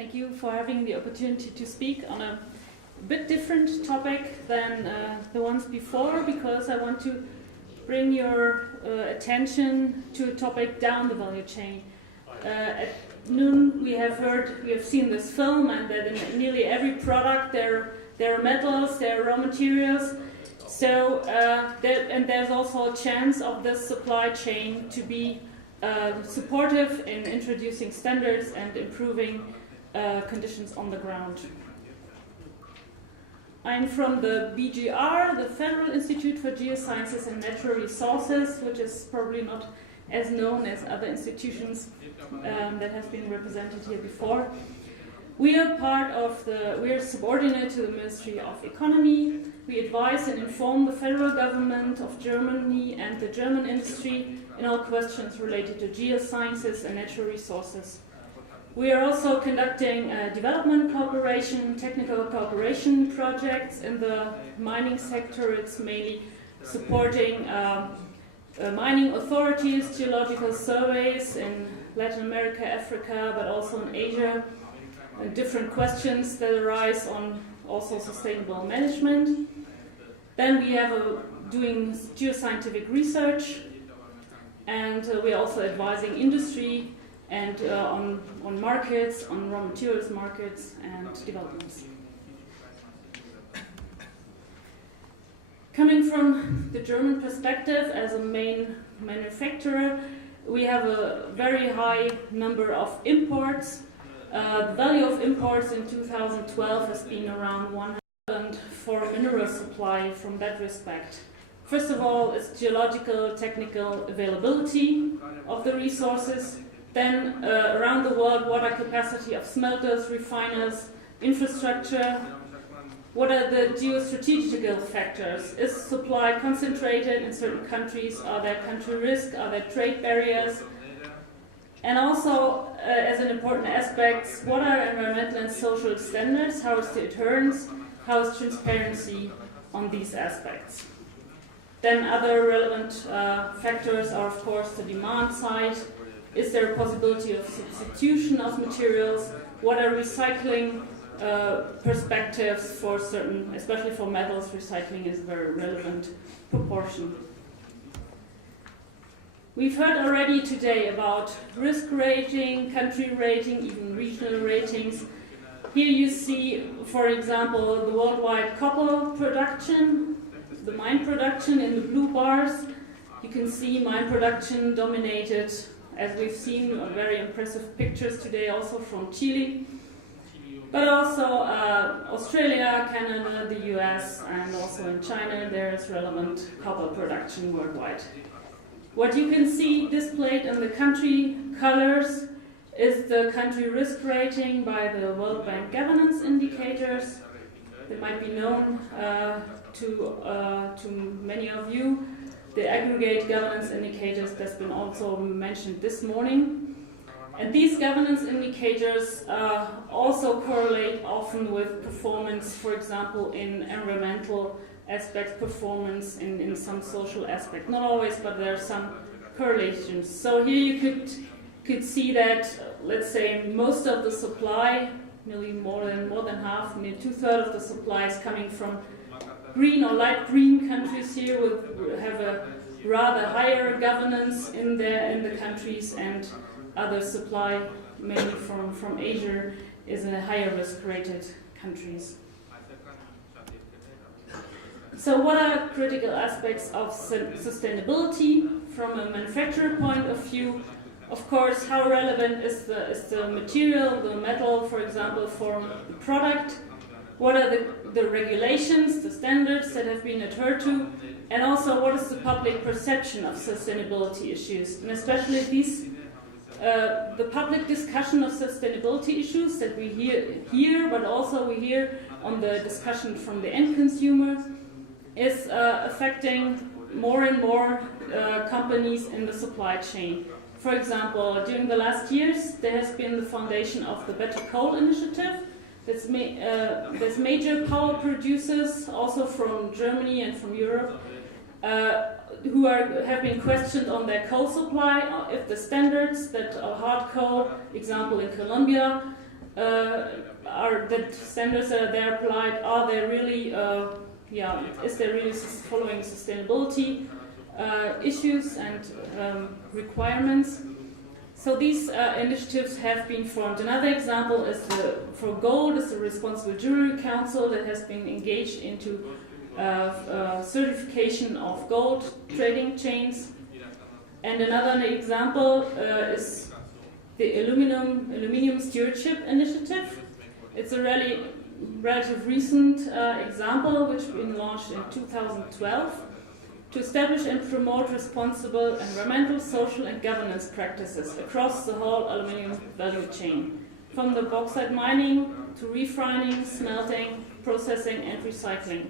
Thank you for having the opportunity to speak on a bit different topic than the ones before, because I want to bring your attention to a topic down the value chain. At noon we have seen this film, and that in nearly every product there are metals, there are raw materials. So and there's also a chance of this supply chain to be supportive in introducing standards and improving conditions on the ground. I'm from the BGR, the Federal Institute for Geosciences and Natural Resources, which is probably not as known as other institutions that have been represented here before. We are subordinate to the Ministry of Economy. We advise and inform the federal government of Germany and the German industry in all questions related to geosciences and natural resources. We are also conducting development cooperation, technical cooperation projects in the mining sector. It's mainly supporting mining authorities, geological surveys in Latin America, Africa, but also in Asia, and different questions that arise on also sustainable management. Then we have doing geoscientific research, and we're also advising industry and on markets, on raw materials markets and developments. Coming from the German perspective, as a main manufacturer, we have a very high number of imports. The value of imports in 2012 has been around 100 for mineral supply from that respect. First of all, it's geological, technical availability of the resources. Then around the world, water capacity of smelters, refiners, infrastructure. What are the geostrategical factors? Is supply concentrated in certain countries? Are there country risks? Are there trade barriers? And also, as an important aspect, what are environmental and social standards? How is the adherence? How is transparency on these aspects? Then other relevant factors are, of course, the demand side. Is there a possibility of substitution of materials? What are recycling perspectives for certain, especially for metals? Recycling is a very relevant proportion. We've heard already today about risk rating, country rating, even regional ratings. Here you see, for example, the worldwide copper production, the mine production in the blue bars. You can see mine production dominated, as we've seen very impressive pictures today, also from Chile, but also Australia, Canada, the US, and also in China there is relevant copper production worldwide. What you can see displayed in the country colors is the country risk rating by the World Bank governance indicators. They might be known to many of you. The aggregate governance indicators that's been also mentioned this morning. And these governance indicators also correlate often with performance, for example, in environmental aspects, performance in some social aspect. Not always, but there are some correlations. So here you could see that, let's say, most of the supply, nearly more than half, nearly 2/3 of the supply is coming from green or light green countries here have a rather higher governance in the countries, and other supply, mainly from Asia, is in a higher risk rated countries. So what are critical aspects of sustainability from a manufacturer point of view? Of course, how relevant is the material, the metal, for example, for the product? What are the regulations, the standards that have been adhered to? And also, what is the public perception of sustainability issues? And especially the public discussion of sustainability issues that we hear here, but also we hear on the discussion from the end consumer, is affecting more and more companies in the supply chain. For example, during the last years, there has been the foundation of the Better Coal Initiative. There's major power producers, also from Germany and from Europe, who have been questioned on their coal supply, if the standards that are hard coal, example in Colombia, are that standards that are there applied, are they really, is there really following sustainability issues and requirements? So these initiatives have been formed. Another example is for gold is the Responsible Jewelry Council that has been engaged into certification of gold trading chains. And another example is the Aluminium Stewardship Initiative. It's a really relatively recent example which has been launched in 2012 to establish and promote responsible environmental, social and governance practices across the whole aluminium value chain, from the bauxite mining to refining, smelting, processing and recycling.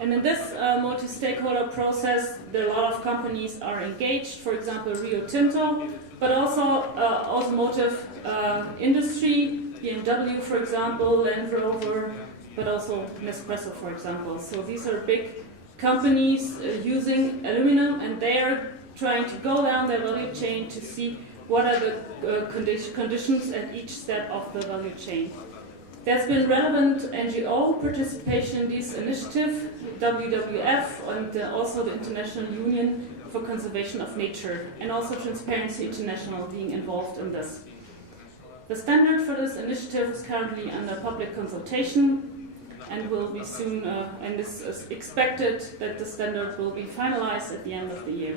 And in this multi-stakeholder process, a lot of companies are engaged, for example Rio Tinto, but also automotive industry, BMW for example, Land Rover, but also Nespresso for example. So these are big companies using aluminum, and they are trying to go down their value chain to see what are the conditions at each step of the value chain. There's been relevant NGO participation in this initiative, WWF, and also the International Union for Conservation of Nature, and also Transparency International being involved in this. The standard for this initiative is currently under public consultation and will be soon, and this is expected that the standard will be finalized at the end of the year.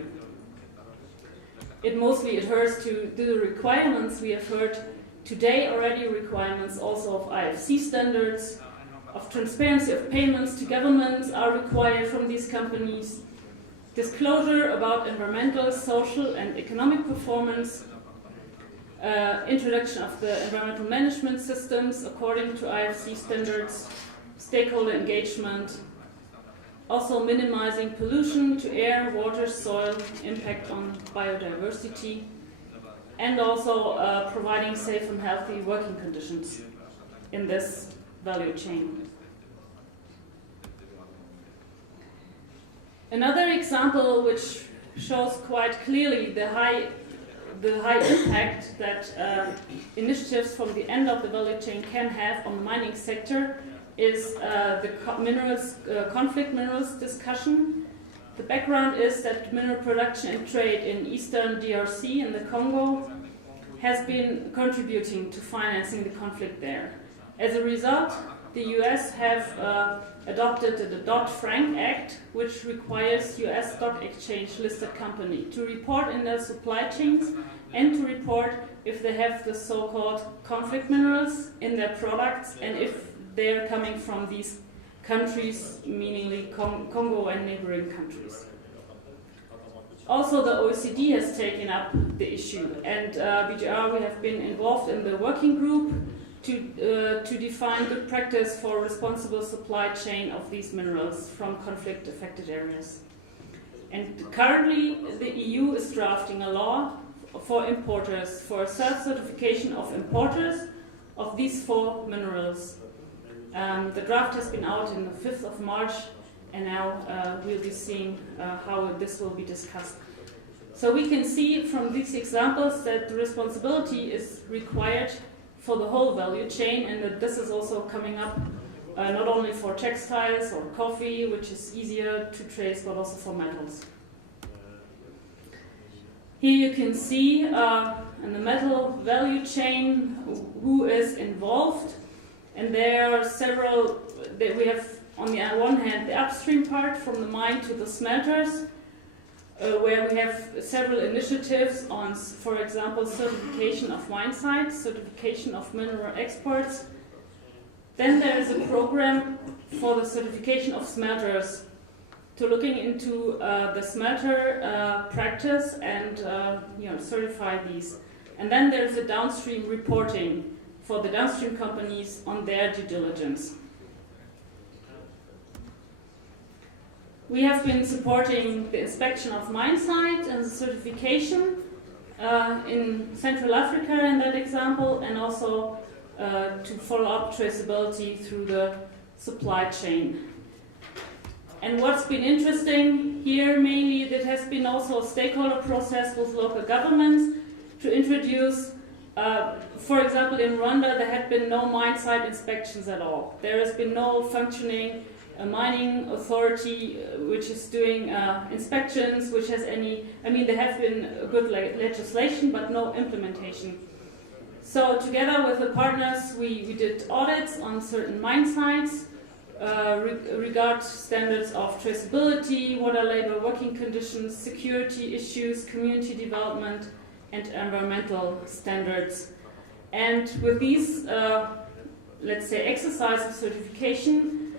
It mostly adheres to the requirements we have heard today already, requirements also of IFC standards, of transparency of payments to governments are required from these companies, disclosure about environmental, social and economic performance, introduction of the environmental management systems according to IFC standards, stakeholder engagement, also minimizing pollution to air, water, soil, impact on biodiversity, and also providing safe and healthy working conditions in this value chain. Another example which shows quite clearly the high impact that initiatives from the end of the value chain can have on the mining sector is the conflict minerals discussion. The background is that mineral production and trade in eastern DRC in the Congo has been contributing to financing the conflict there. As a result, the US have adopted the Dodd-Frank Act, which requires US stock exchange listed company to report in their supply chains and to report if they have the so-called conflict minerals in their products and if they are coming from these countries, meaning Congo and neighboring countries. Also, the OECD has taken up the issue, and BGR, we have been involved in the working group to define good practice for responsible supply chain of these minerals from conflict-affected areas. And currently, the EU is drafting a law for importers, for self-certification of importers of these 4 minerals. The draft has been out on the 5th of March, and now we'll be seeing how this will be discussed. So we can see from these examples that the responsibility is required for the whole value chain, and that this is also coming up not only for textiles or coffee, which is easier to trace, but also for metals. Here you can see in the metal value chain who is involved. And there are several, we have on the one hand the upstream part from the mine to the smelters, where we have several initiatives on, for example, certification of mine sites, certification of mineral exports. Then there is a program for the certification of smelters, to looking into the smelter practice and certify these. And then there's a downstream reporting for the downstream companies on their due diligence. We have been supporting the inspection of mine sites and the certification in Central Africa in that example, and also to follow up traceability through the supply chain. And what's been interesting here mainly, that has been also a stakeholder process with local governments to introduce For example, in Rwanda, there had been no mine site inspections at all. There has been no functioning mining authority which is doing inspections, which has any, I mean, there have been good legislation, but no implementation. So together with the partners, we did audits on certain mine sites, regard standards of traceability, water labor, working conditions, security issues, community development, and environmental standards. And with these, let's say, exercise of certification,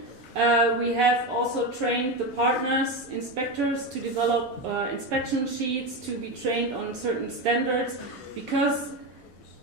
we have also trained the partners, inspectors, to develop inspection sheets, to be trained on certain standards, because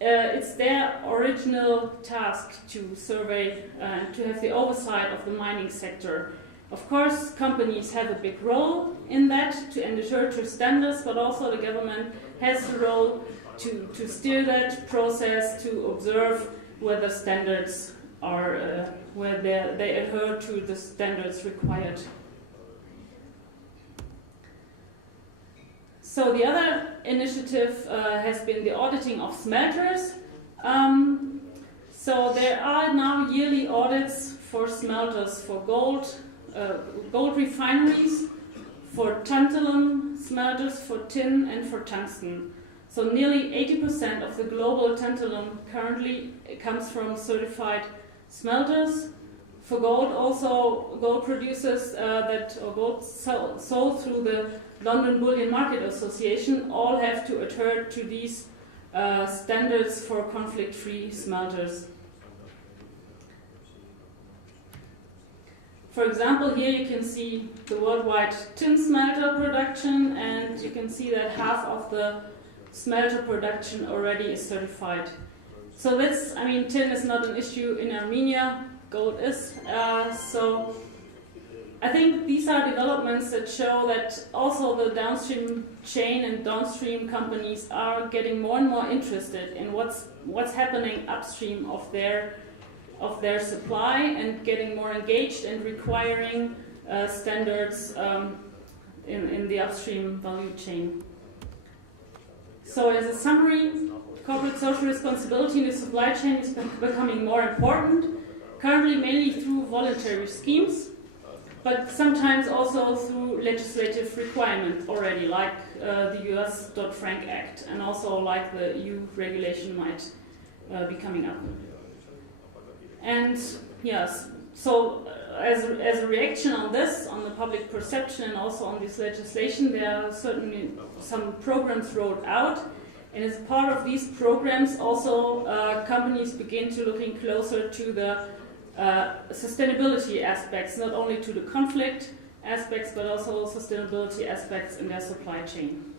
it's their original task to survey and to have the oversight of the mining sector. Of course, companies have a big role in that to ensure to standards, but also the government has a role to steer that process, to observe whether standards are, where they adhere to the standards required. So the other initiative has been the auditing of smelters. So there are now yearly audits for smelters, for gold refineries, for tantalum smelters, for tin and for tungsten. So nearly 80% of the global tantalum currently comes from certified smelters. For gold, also gold producers gold sold through the London Bullion Market Association all have to adhere to these standards for conflict-free smelters. For example, here you can see the worldwide tin smelter production, and you can see that half of the smelter production already is certified. So this, I mean, tin is not an issue in Armenia, gold is. So I think these are developments that show that also the downstream chain and downstream companies are getting more and more interested in what's happening upstream of their supply, and getting more engaged and requiring standards in the upstream value chain. So as a summary, corporate social responsibility in the supply chain is becoming more important, currently mainly through voluntary schemes, but sometimes also through legislative requirements already, like the US Dodd-Frank Act, and also like the EU regulation might be coming up. And yes, so as a reaction on this, on the public perception and also on this legislation, there are certainly some programs rolled out. And as part of these programs, also companies begin to looking closer to the sustainability aspects, not only to the conflict aspects, but also sustainability aspects in their supply chain.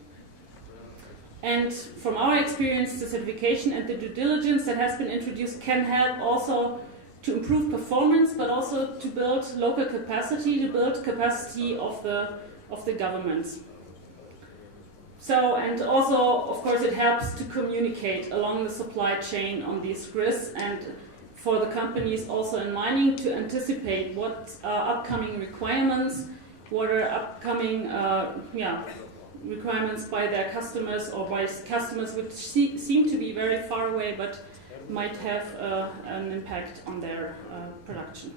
And from our experience, the certification and the due diligence that has been introduced can help also to improve performance, but also to build local capacity, to build capacity of the governments. So, and also, of course, it helps to communicate along the supply chain on these risks, and for the companies also in mining to anticipate what are upcoming requirements, what are upcoming requirements by their customers, or by customers which seem to be very far away but might have an impact on their production.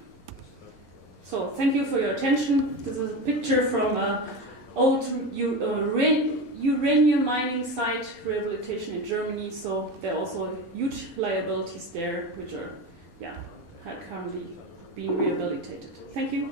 So thank you for your attention. This is a picture from an old uranium mining site rehabilitation in Germany. So there are also huge liabilities there which are currently being rehabilitated. Thank you.